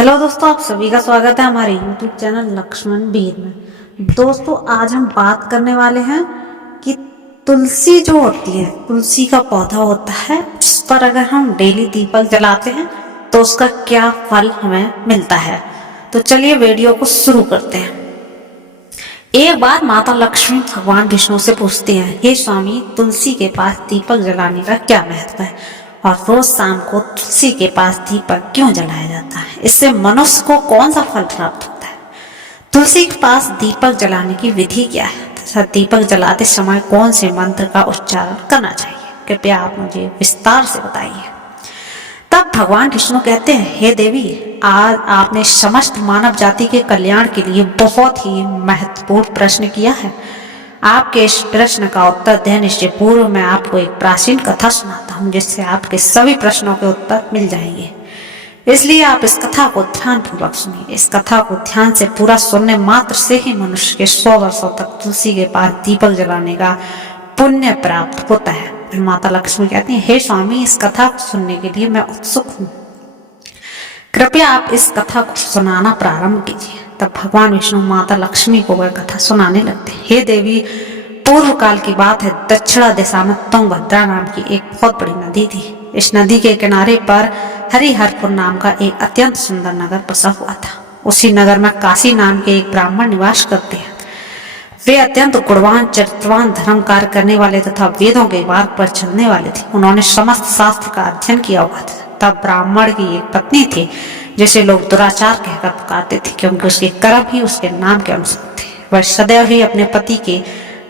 Hello दोस्तों, आप सभी का स्वागत है हमारे YouTube चैनल लक्ष्मण वीर में। दोस्तों, आज हम बात करने वाले हैं कि तुलसी जो होती है, तुलसी का पौधा होता है, जिस पर अगर हम डेली दीपक जलाते हैं तो उसका क्या फल हमें मिलता है। तो चलिए वीडियो को शुरू करते हैं। एक बार माता लक्ष्मी भगवान विष्णु से पूछती हैं, हे स्वामी, तुलसी के पास दीपक जलाने का क्या महत्व है और रोज शाम को तुलसी के पास दीपक क्यों जलाया जाता है? इससे मनुष्य को कौन सा फल प्राप्त होता है? तुलसी के पास दीपक जलाने की विधि क्या है तथा दीपक जलाते समय कौन से मंत्र का उच्चारण करना चाहिए? कृपया आप मुझे विस्तार से बताइए। तब भगवान विष्णु कहते हैं, हे देवी, आज आपने समस्त मानव जाति के कल्याण के लिए बहुत ही महत्वपूर्ण प्रश्न किया है। आपके इस प्रश्न का उत्तर देने से पूर्व मैं आपको एक प्राचीन कथा सुनाता हूँ, जिससे आपके सभी प्रश्नों के उत्तर मिल जाएंगे। इसलिए आप इस कथा को ध्यानपूर्वक सुनिए। इस कथा को ध्यान से पूरा सुनने मात्र से ही मनुष्य के 100 वर्षों तक तुलसी के पास दीपक जलाने का पुण्य प्राप्त होता है। माता लक्ष्मी कहती है, हे स्वामी, इस कथा को सुनने के लिए मैं उत्सुक हूँ। कृपया आप इस कथा को सुनाना प्रारंभ कीजिए। तब भगवान विष्णु माता लक्ष्मी को वह कथा सुनाने लगते। हे देवी, पूर्व काल की बात है, दक्षिणा दिशा में तुंगभद्रा नाम की एक बहुत बड़ी नदी थी। इस नदी के किनारे पर हरिहरपुर नाम का एक अत्यंत सुंदर नगर बसा हुआ था। उसी नगर में काशी नाम के एक ब्राह्मण निवास करते हैं। वे अत्यंत गुणवान, चरित्रवान, धर्म कार्य करने वाले तथा वेदों के मार्ग पर चलने वाले थे। उन्होंने समस्त शास्त्र का अध्ययन किया हुआ था। तब ब्राह्मण की एक पत्नी थी, जिसे लोग दुराचार कहकर पुकारते थे, क्योंकि उसके कर्म ही उसके नाम के अनुसार थे। वह सदैव ही अपने पति के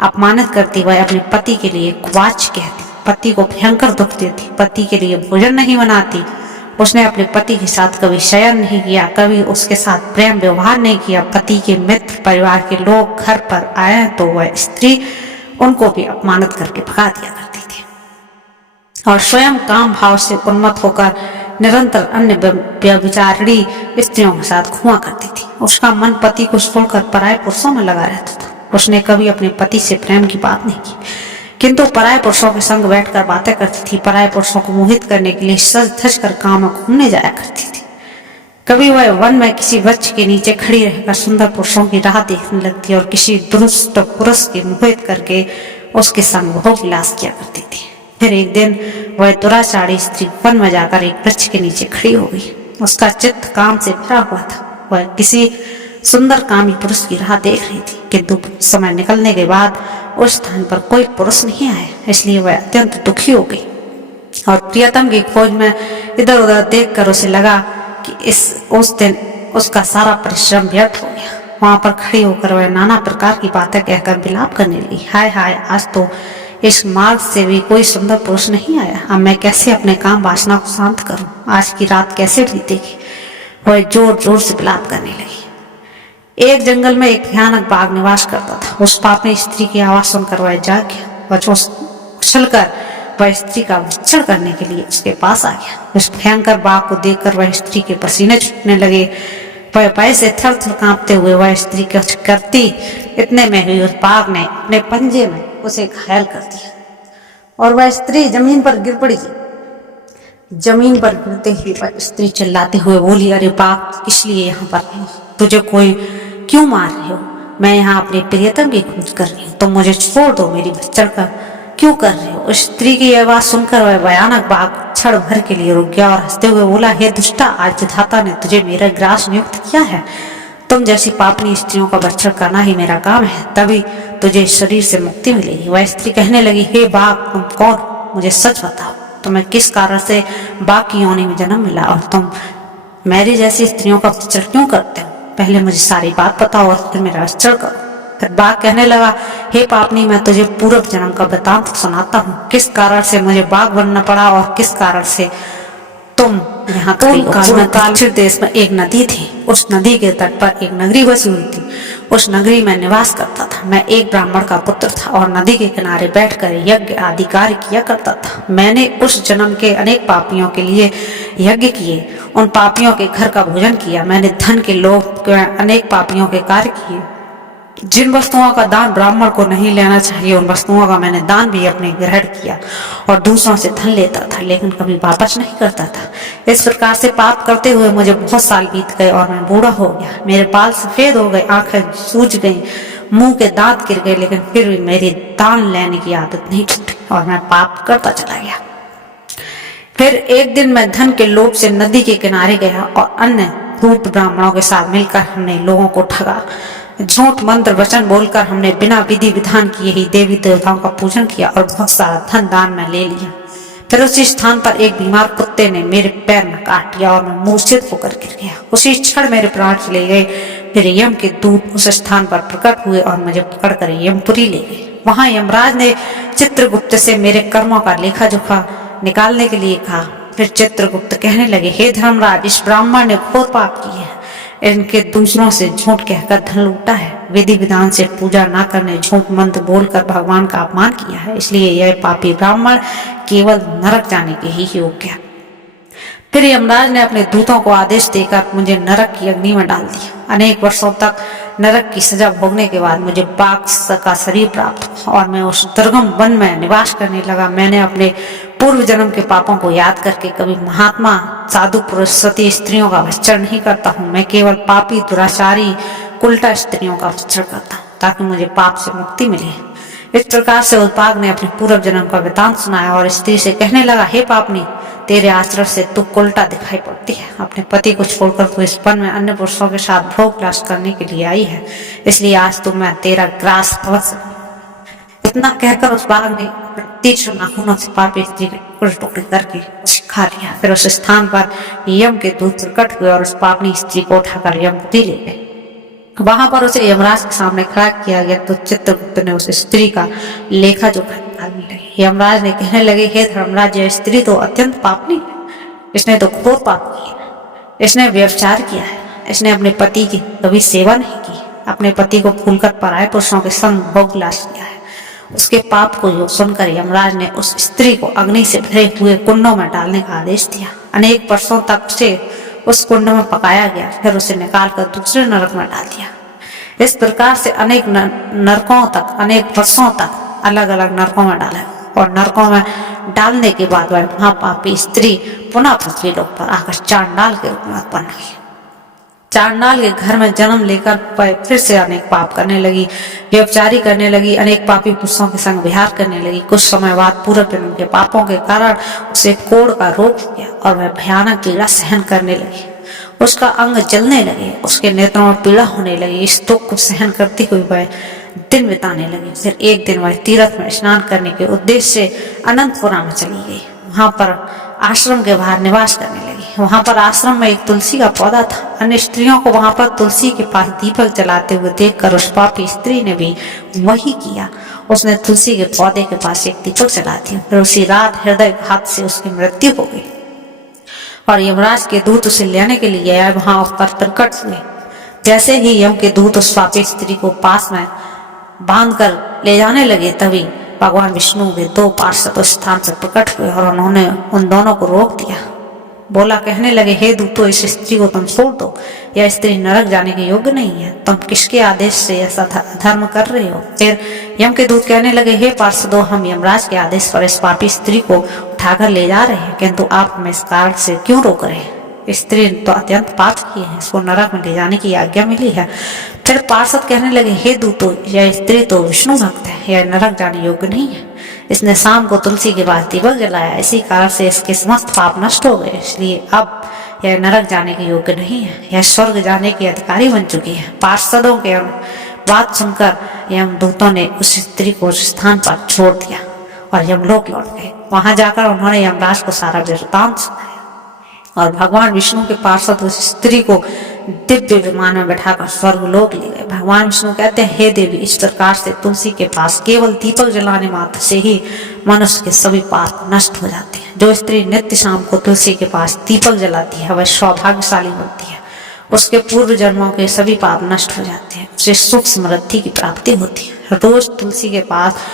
अपमानित करती, वह अपने पति के लिए कुवाच कहती, पति को भयंकर दुख देती, पति के लिए भोजन नहीं बनाती। उसने अपने पति के साथ कभी शयन नहीं किया, कभी उसके साथ प्रेम व्यवहार नहीं किया। पति के मित्र, परिवार के लोग घर पर आए तो वह स्त्री उनको भी अपमानित करके भगा दिया करती थी और स्वयं काम भाव से उन्मत्त होकर निरंतर अन्य व्यभिचारिणी स्त्रियों के साथ घुमा करती थी। उसका मन पति को छोड़कर पराये पुरुषों में लगा रहता था। उसने कभी अपने पति से प्रेम की बात नहीं की, किंतु पराये पुरुषों के संग बैठकर बातें करती थी। पराये पुरुषों को मोहित करने के लिए सज धज कर गांव में घूमने जाया करती थी। कभी वह वन में किसी वृक्ष के नीचे खड़ी रहकर सुंदर पुरुषों की राह देखने लगती और किसी दुष्ट पुरुष के मोहित करके उसके संग भोग विलास किया करती थी। फिर एक दिन वह दुराचारी स्त्री वन में जाकर एक वृक्ष के नीचे खड़ी हो गई। उसका चित्त काम से भरा हुआ था। वह किसी सुंदर कामी पुरुष की राह देख रही थी, किंतु समय निकलने के बाद उस स्थान पर कोई पुरुष नहीं आया। इसलिए वह अत्यंत दुखी हो गई और प्रियतम की खोज में इधर उधर देखकर उसे लगा कि उस दिन उसका सारा परिश्रम व्यर्थ हो गया। वहां पर खड़ी होकर वह नाना प्रकार की बातें कहकर विलाप करने लगी। हाय हाय, आज तो इस मार्ग से भी कोई सुंदर पुरुष नहीं आया। अब मैं कैसे अपने काम वासना को शांत करूं? आज की रात कैसे बीतेगी? वह जोर जोर से विलाप करने लगी। एक जंगल में एक भयानक बाघ निवास करता था। उस पापनी स्त्री की आवाज सुनकर वह जाग गया। वह उछलकर वह स्त्री का भक्षण करने के लिए उसके पास आ गया। उस भयंकर बाघ को देखकर वह स्त्री के पसीने छूटने लगे। वह भय से थर थर कांपते हुए वह स्त्री कुछ करती, इतने में ही उस बाघ ने अपने पंजे में उसे घायल कर दिया और वह स्त्री जमीन पर गिर पड़ी। जमीन पर गिरते ही वह स्त्री चिल्लाते हुए बोली, अरे बाघ, किस लिए यहाँ पर है? तुझे कोई क्यों मार रहे हो? मैं यहाँ अपने प्रियतम की खोज कर रही हूँ, तुम मुझे छोड़ दो। मेरी भक्षण का क्यों कर रहे हो? उस स्त्री की आवाज सुनकर वह भयानक बाघ क्षण भर के लिए रुक गया और हंसते हुए बोला, हे दुष्टा, आज विधाता ने तुझे मेरा ग्रास नियुक्त किया है। तुम जैसी पापनी स्त्रियों का भक्षण करना ही मेरा काम है, तभी तुझे शरीर से मुक्ति मिलेगी। वह स्त्री कहने लगी, हे बाघ, तुम कौन? मुझे सच बताओ, तुम्हें किस कारण से बाघ की योनि में जन्म मिला और तुम मेरी जैसी स्त्रियों का भक्षण क्यों करते हो? पहले मुझे सारी बात बताओ और फिर मेरा भक्षण करो। फिर बाघ कहने लगा, हे पापनी, मैं तुझे पूर्व जन्म का वृतांत सुनाता हूँ, किस कारण से मुझे बाघ बनना पड़ा और किस कारण से तुम यहाँ खड़ी हो। दक्षिण देश में एक नदी थी। उस नदी के तट पर एक नगरी बसी हुई थी। उस नगरी में निवास करता था। मैं एक ब्राह्मण का पुत्र था और नदी के किनारे बैठकर यज्ञ आदि कार्य किया करता था। मैंने उस जन्म के अनेक पापियों के लिए यज्ञ किए, उन पापियों के घर का भोजन किया। मैंने धन के लोभ के अनेक पापियों के कार्य किए जिन वस्तुओं का दान ब्राह्मण को नहीं लेना चाहिए उन वस्तुओं का मैंने दान भी अपने ग्रहण किया और दूसरों से धन लेता था लेकिन कभी वापस नहीं करता था। इस प्रकार से पाप करते हुए मुझे बहुत साल बीत गए और मैं बूढ़ा हो गया। मेरे बाल सफेद हो गए, आंखें सूज गईं, मुंह के दांत गिर गए, लेकिन फिर भी मेरी दान लेने की आदत नहीं छूटी और मैं पाप करता चला गया। फिर एक दिन मैं धन के लोभ से नदी के किनारे गया और अन्य धूर्त ब्राह्मणों के साथ मिलकर हमने लोगों को ठगा। झूठ मंत्र वचन बोलकर हमने बिना विधि विधान किए ही देवी देवताओं का पूजन किया और बहुत सारा धन दान में ले लिया। फिर उसी स्थान पर एक बीमार कुत्ते ने मेरे पैर में काट दिया और मैं मूर्छित होकर गिर गया। उसी क्षण मेरे प्राण चले गए। फिर यम के दूत उस स्थान पर प्रकट हुए और मुझे पकड़कर यमपुरी ले गए। वहां यमराज ने चित्रगुप्त से मेरे कर्मों का लेखा जोखा निकालने के लिए कहा। फिर चित्रगुप्त कहने लगे, हे धर्मराज, इस ब्राह्मण ने घोर पाप की है। इनके दूसरों से झूठ कहकर धन लूटा है, विधि विधान से पूजा न करने, झूठ मंत्र बोलकर भगवान का अपमान किया है, इसलिए यह पापी ब्राह्मण केवल नरक जाने के ही योग्य है। फिर यमराज ने अपने दूतों को आदेश देकर मुझे नरक की अग्नि में डाल दिया। अनेक वर्षों तक नरक की सजा भोगने के बाद मुझे बाघ का शरीर प्राप्त हुआ और मैं उस दुर्गम वन में निवास करने लगा। मैंने अपने पूर्व जन्म के पापों को याद करके कभी महात्मा साधु पुरुष सती स्त्रियों का भक्षण नहीं करता हूँ। मैं केवल पापी दुराचारी उल्टा स्त्रियों का भक्षण करता हूँ ताकि मुझे पाप से मुक्ति मिले। इस प्रकार से उस बाघ ने अपने पूर्व जन्म का वृतांत सुनाया और स्त्री से कहने लगा, हे पापनी, तेरे आचरण से तू उल्टा दिखाई पड़ती है। अपने पति को छोड़कर तू इस वन में अन्य पुरुषों के साथ भोग विलास करने के लिए आई है, इसलिए आज तो मैं तेरा ग्रास अवश्य। इतना कहकर उस बाघ ने तीक्ष्ण नाखूनों से पापी स्त्री को टुकड़े करके खा लिया। फिर उस स्थान पर यम के दूत प्रकट हुए और उस पापनी स्त्री को उठाकर यमपुरी ले गए। वहां पर उसे यमराज के सामने खड़ा किया गया तो चित्रगुप्त ने उस स्त्री का लेखा जोखा निकालने लगे। यमराज ने कहने लगे, हे धर्मराज, यह स्त्री तो अत्यंत पापनी है। इसने तो घोर पाप किया, इसने व्यभिचार किया है, इसने अपने पति की कभी सेवा नहीं की, अपने पति को भूलकर पराये पुरुषों के संग भोग विलास किया है। उसके पाप को सुनकर यमराज ने उस स्त्री को अग्नि से भरे हुए कुंडों में डालने का आदेश दिया। अनेक वर्षों तक उसे उस कुंड में पकाया गया, फिर उसे निकालकर दूसरे नरक में डाल दिया। इस प्रकार से अनेक नरकों तक, अनेक वर्षों तक अलग अलग नरकों में डाला और नरकों में डालने के बाद वह महापापी स्त्री पुनः पृथ्वी लोक पर आकर चांडाल के रूप में उत्पन्न हुई। चांडाल के घर में जन्म लेकर फिर से अनेक पाप करने लगी, व्यभिचारी करने लगी, अनेक पापी पुरुषों के संग विहार करने लगी। कुछ समय बाद पूर्व जन्म के पापों के कारण उसे कोढ़ का रोग हो गया और वह भयानक पीड़ा सहन करने लगी। उसका अंग जलने लगे, उसके नेत्रों में पीड़ा होने लगी। इस दुख को सहन करती हुई वह दिन बिताने लगी। फिर एक दिन वह तीर्थ में स्नान करने के उद्देश्य से अनंतपुरा में चली गई। वहां पर आश्रम के बाहर निवास करने लगी। वहां पर आश्रम में एक तुलसी का पौधा था। अन्य स्त्रियों को वहां पर तुलसी के पास दीपक जलाते हुए देखकर उस पापी स्त्री ने भी वही किया। उसने तुलसी के पौधे के पास एक दीपक जला दिया। फिर उसी रात हृदय घात से उसकी मृत्यु हो गई और यमराज के दूत उसे लेने के लिए आए। वहां उस पर प्रकट हुए। जैसे ही यम के दूत उस पापी स्त्री को पास में बांधकर ले जाने लगे, तभी भगवान विष्णु के दो पार्षद उस स्थान से प्रकट हुए और उन्होंने उन दोनों को रोक दिया। बोला, कहने लगे, हे दूतों, इस स्त्री को तुम छोड़ दो। यह स्त्री नरक जाने के योग्य नहीं है। तुम किसके आदेश से ऐसा धर्म कर रहे हो? फिर यम के दूत कहने लगे, हे पार्षदों, हम यमराज के आदेश पर इस पापी स्त्री को उठाकर ले जा रहे हैं, किंतु आप हमें इस कारण से क्यों रोक रहे हैं? स्त्री तो अत्यंत पाप की है, इसको नरक में ले जाने की आज्ञा मिली है। फिर पार्षद कहने लगे, हे दूतों, यह स्त्री तो विष्णु भक्त है, यह नरक जाने योग्य नहीं है। इसने शाम को तुलसी के पास दीपक जलाया, इसी कारण से इसके समस्त पाप नष्ट हो गए, इसलिए अब यह नरक जाने के योग्य नहीं है। यह स्वर्ग जाने की अधिकारी बन चुकी है। पार्षदों के बात सुनकर यम दूतों ने उस स्त्री को उस स्थान पर छोड़ दिया और यमलोक लौट गए। वहां जाकर उन्होंने यमराज को सारा वृत्तांत सुनाया और भगवान विष्णु के पार्षद उस स्त्री को दिव्य विमान में बैठाकर स्वर्ग लोक ले गए। भगवान विष्णु कहते हैं, हे देवी, इस प्रकार से तुलसी के पास केवल दीपक जलाने मात्र से ही मनुष्य के सभी पाप नष्ट हो जाते हैं। जो स्त्री नित्य शाम को तुलसी के पास दीपक जलाती है, वह सौभाग्यशाली बनती है। उसके पूर्व जन्मों के सभी पाप नष्ट हो जाते हैं, उसे सुख समृद्धि की प्राप्ति होती है। रोज तुलसी के पास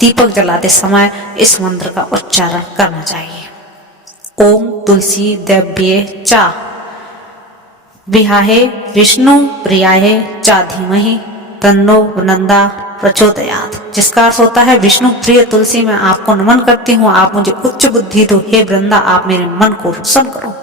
दीपक जलाते समय इस मंत्र का उच्चारण करना चाहिए। ओम तुलसी देव्ये चा विहाहे विष्णु प्रियाहे चा धीमहि तन्नो नंदा प्रचोदयात्, जिसका अर्थ होता है विष्णु प्रिय तुलसी मैं आपको नमन करती हूँ, आप मुझे उच्च बुद्धि दो, हे वृंदा आप मेरे मन को रोशन करो।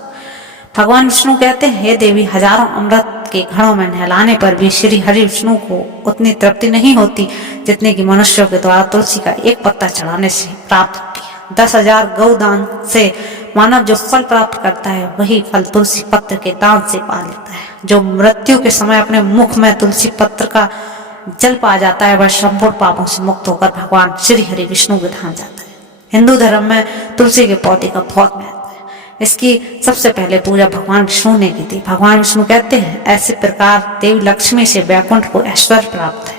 भगवान विष्णु कहते हैं, हे देवी, हजारों अमृत के घड़ों में नहलाने पर भी श्री हरि विष्णु को उतनी तृप्ति नहीं होती जितने की मनुष्यों के द्वारा तुलसी का एक पत्ता चढ़ाने से प्राप्त होती है। 10,000 गौदान से मानव जो फल प्राप्त करता है वही फल तुलसी पत्र के दान से पा लेता है। जो मृत्यु के समय अपने मुख में तुलसी पत्र का जल पा जाता है वह संपूर्ण पापों से मुक्त होकर भगवान श्री हरि विष्णु के धाम जाता है। हिंदू धर्म में तुलसी के पौधे का बहुत महत्व है। इसकी सबसे पहले पूजा भगवान विष्णु ने की थी। भगवान विष्णु कहते हैं, ऐसे प्रकार देवी लक्ष्मी से वैकुंठ को ऐश्वर्य प्राप्त है,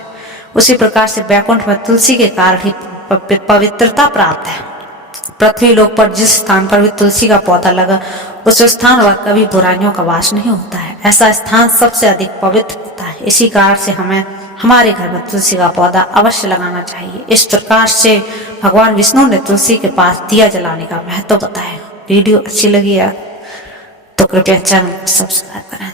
उसी प्रकार से वैकुंठ में तुलसी के कारण ही पवित्रता प्राप्त है। पृथ्वी लोक पर जिस स्थान पर भी तुलसी का पौधा लगा उस स्थान पर कभी बुराइयों का वास नहीं होता है। ऐसा स्थान सबसे अधिक पवित्र होता है। इसी कारण से हमें हमारे घर में तुलसी का पौधा अवश्य लगाना चाहिए। इस प्रकार से भगवान विष्णु ने तुलसी के पास दिया जलाने का महत्व बताया। वीडियो अच्छी लगी है तो कृपया चैनल को सब्सक्राइब करें।